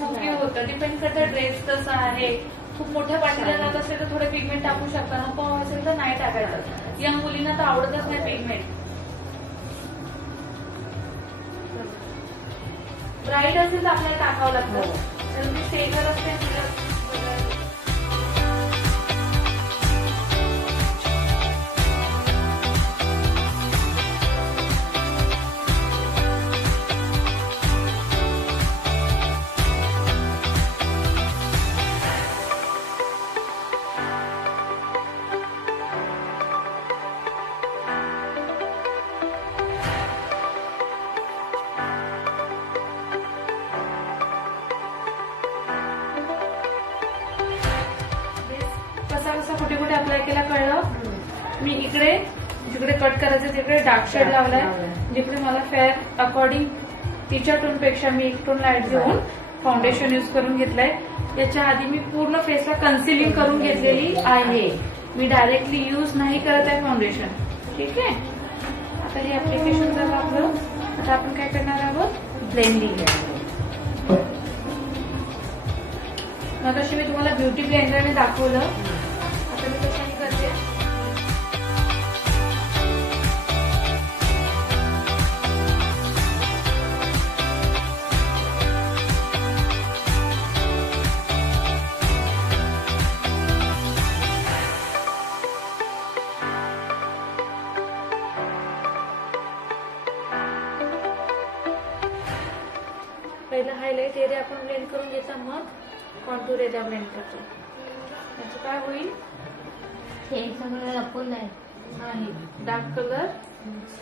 Smoky होतं. Depend करतं dress कसा आहे. खूप मोठ्या पाठीला जात असेल तर थोडे पिगमेंट टाकू शकता, नको असेल तर नाही टाकायचं. यंग मुलींना तर आवडतच नाही पिगमेंट. ब्राईट असेल तर आपल्याला टाकावं लागतं. तर तुम्ही स्टेजर असते कुठे कुठे अप्लाय केला कळलं. मी इकडे जिकडे कट करायचं तिकडे डार्क शेड लावलाय, जिकडे मला फेअर अकॉर्डिंग तिच्या टोन पेक्षा मी एक टोन लाईट घेऊन फाउंडेशन युज करून घेतलंय. याच्या आधी मी पूर्ण फेसला कन्सिलिंग करून घेतलेली आहे. मी डायरेक्टली युज नाही करत आहे फाउंडेशन. ठीक आहे. आता हे ऍप्लिकेशन झालं आपलं. आता आपण काय करणार आहोत, ब्लेंडिंग. मग अशी मी तुम्हाला ब्युटी ब्लेंडरने दाखवलं. आता मी कशाने करते, पहिला हायलाइट एरिया आपण ब्लेंड करून घेता, मग कॉन्टूर एरिया ब्लेंड करतो. त्याचं काय होईल, हे सगळं लपून नाही, डार्क कलर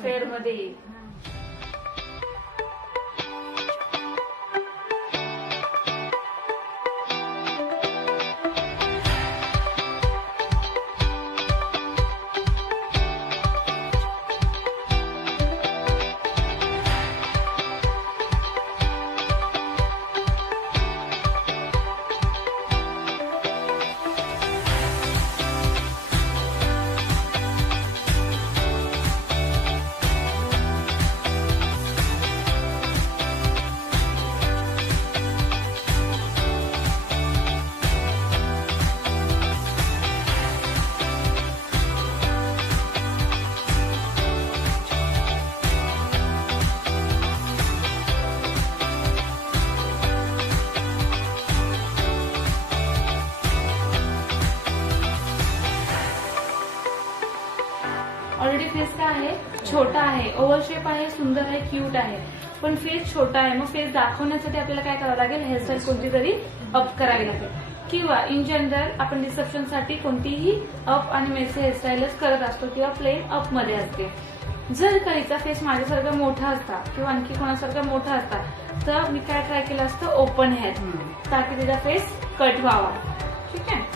फेअर मध्ये येईल. ऑलरेडी फेस काय आहे, छोटा आहे, ओव्हल शेप आहे, सुंदर आहे, क्यूट आहे, पण फेस छोटा आहे. मग फेस दाखवण्यासाठी आपल्याला काय करावं लागेल, हेअरस्टाईल कोणती तरी अप करावी लागेल. किंवा इन जनरल आपण रिसेप्शनसाठी कोणतीही अप आणि मेसी हेअरस्टाईलच करत असतो किंवा प्लेन अप मध्ये असते. जर काहीचा फेस माझ्यासारखा मोठा असता किंवा आणखी कोणासारखा मोठा असता तर मी काय ट्राय केलं असतं, ओपन हेअर, ताकि त्याचा फेस कट व्हावा. ठीक आहे.